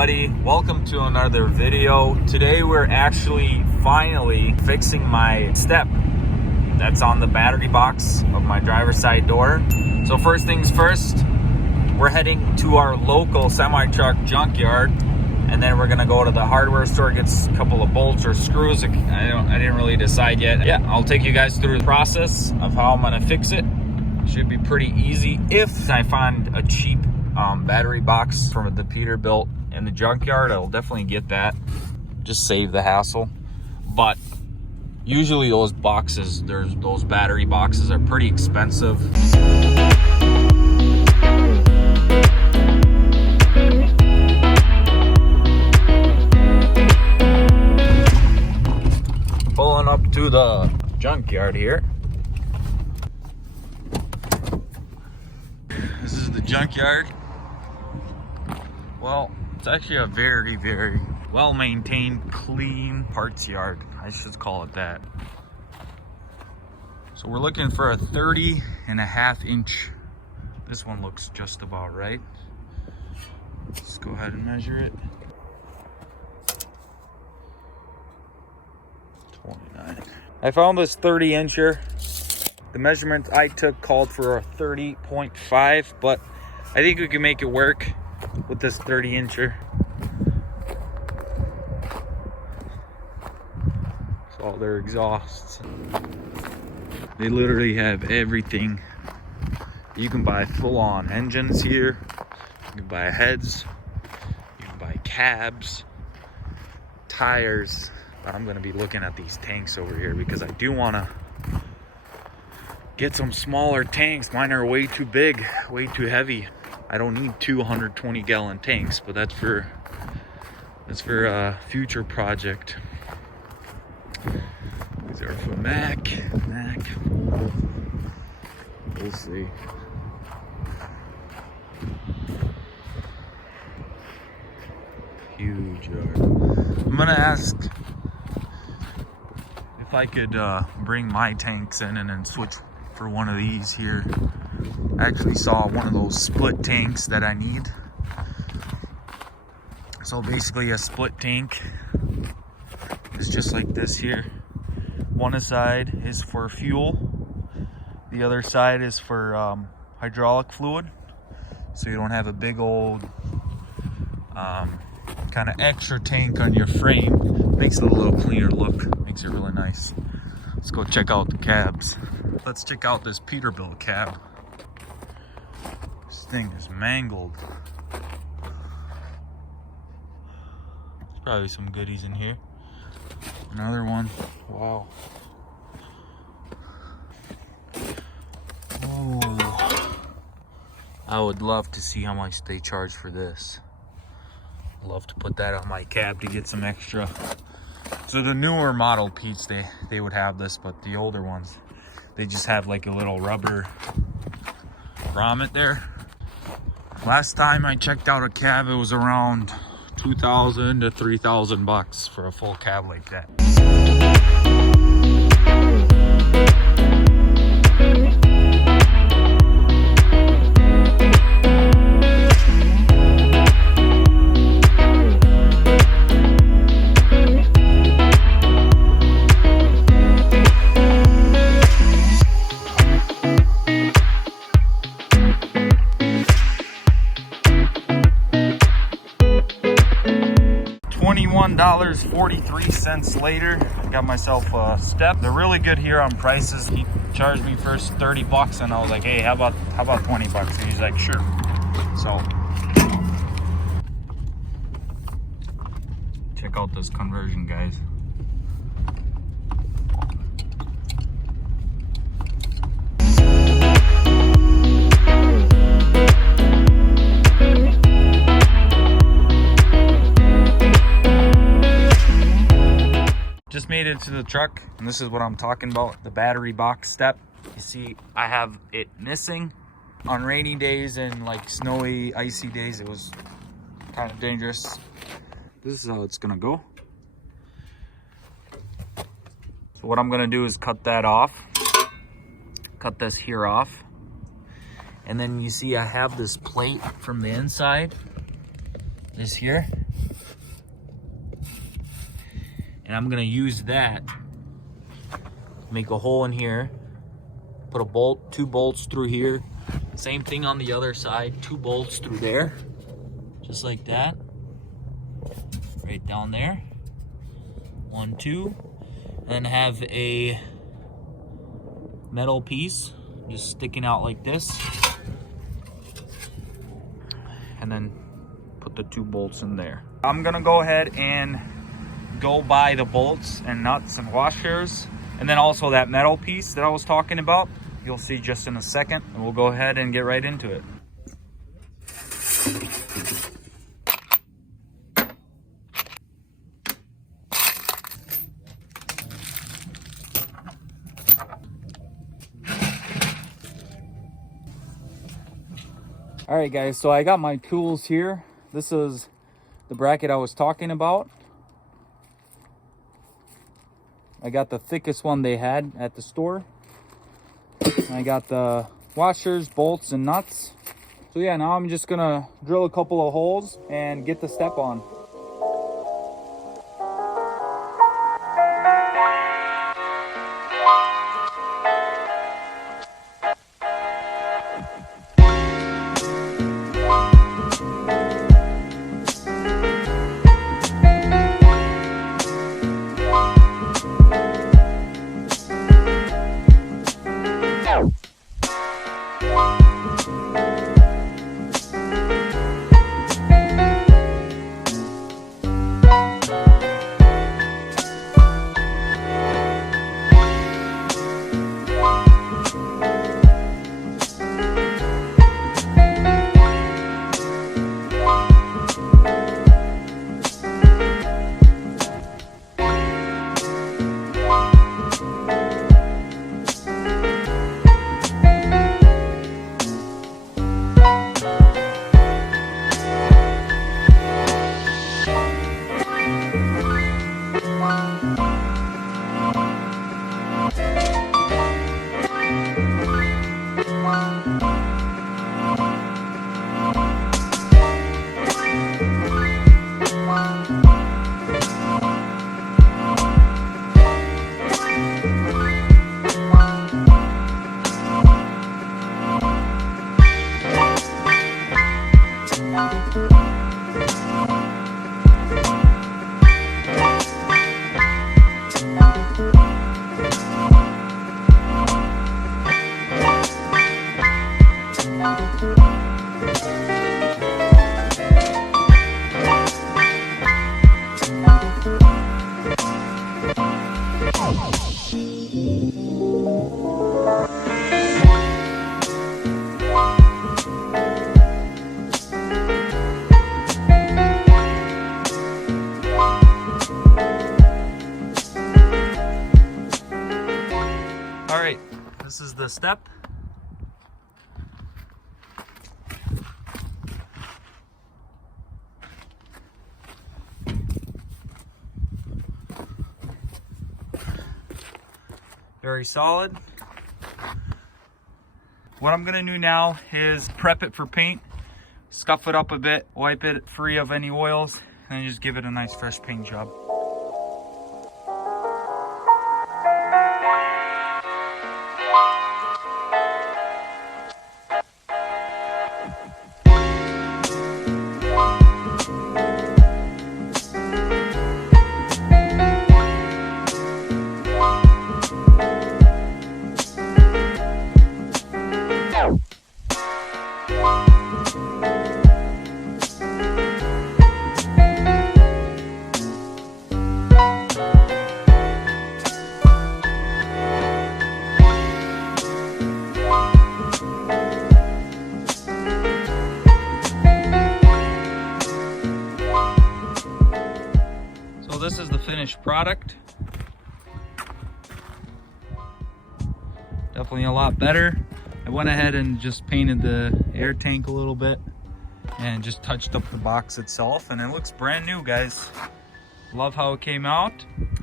everybody, welcome to another video. Today we're actually finally fixing my step that's on the battery box of my driver's side door. So first things first, we're heading to our local semi-truck junkyard, and then we're gonna go to the hardware store, get a couple of bolts or screws. I didn't really decide yet. Yeah, I'll take you guys through the process of how I'm gonna fix it. Should be pretty easy if I find a cheap battery box from the Peterbilt in the junkyard. I'll definitely get that, just save the hassle. But usually those battery boxes are pretty expensive. Pulling up to the junkyard here. This is the junkyard. Well, it's actually a very, very well-maintained, clean parts yard. I should call it that. So we're looking for a 30.5 inch. This one looks just about right. Let's go ahead and measure it. 29. I found this 30 incher. The measurement I took called for a 30.5, but I think we can make it work with this 30 incher. It's all their exhausts. They literally have everything. You can buy full-on engines here. You can buy heads. You can buy cabs, tires. But I'm gonna be looking at these tanks over here because I do wanna get some smaller tanks. Mine are way too big, way too heavy. I don't need 220 gallon tanks, but that's for a future project. These are for Mac. We'll see. Huge yard. I'm gonna ask if I could bring my tanks in and then switch for one of these here. I actually saw one of those split tanks that I need. So basically a split tank is just like this here. One side is for fuel. The other side is for hydraulic fluid. So you don't have a big old kind of extra tank on your frame. Makes it a little cleaner look. Makes it really nice. Let's go check out the cabs. Let's check out this Peterbilt cab. This thing is mangled. There's probably some goodies in here. Another one. Wow. Oh. I would love to see how much they charge for this. I'd love to put that on my cab to get some extra. So the newer model Pete's, they would have this, but the older ones, they just have like a little rubber grommet there. Last time I checked out a cab, it was around $2,000 to $3,000 for a full cab like that. $21.43 later, I got myself a step. They're really good here on prices. He charged me first $30 and I was like, hey, how about $20? And he's like, sure. So check out this conversion, guys. Just made it to the truck, and this is what I'm talking about, the battery box step. You see, I have it missing. On rainy days and like snowy, icy days, it was kind of dangerous. This is how it's gonna go. So what I'm gonna do is cut that off. Cut this here off. And then you see I have this plate from the inside, this here. and I'm gonna use that, make a hole in here, put a bolt, 2 bolts through here. Same thing on the other side, 2 bolts through there, just like that, right down there. 1, 2, and have a metal piece just sticking out like this, and then put the 2 bolts in there. I'm gonna go ahead and go buy the bolts and nuts and washers, and then also that metal piece that I was talking about. You'll see just in a second, and we'll go ahead and get right into it. All right guys, so I got my tools here. This is the bracket I was talking about. I got the thickest one they had at the store. I got the washers, bolts, and nuts. So yeah, now I'm just gonna drill a couple of holes and get the step on. All right, this is the step. Very solid. What I'm gonna do now is prep it for paint, scuff it up a bit, wipe it free of any oils, and then just give it a nice fresh paint job. This is the finished product. Definitely a lot better. I went ahead and just painted the air tank a little bit and just touched up the box itself, and it looks brand new, guys. Love how it came out.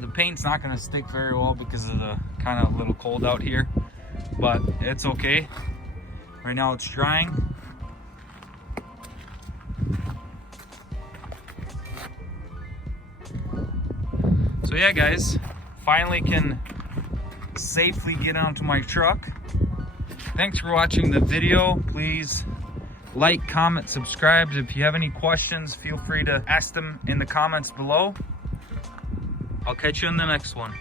The paint's not going to stick very well because of the kind of little cold out here, but it's okay. Right now it's drying. So yeah, guys, finally can safely get onto my truck. Thanks for watching the video. Please like, comment, subscribe. If you have any questions, feel free to ask them in the comments below. I'll catch you in the next one.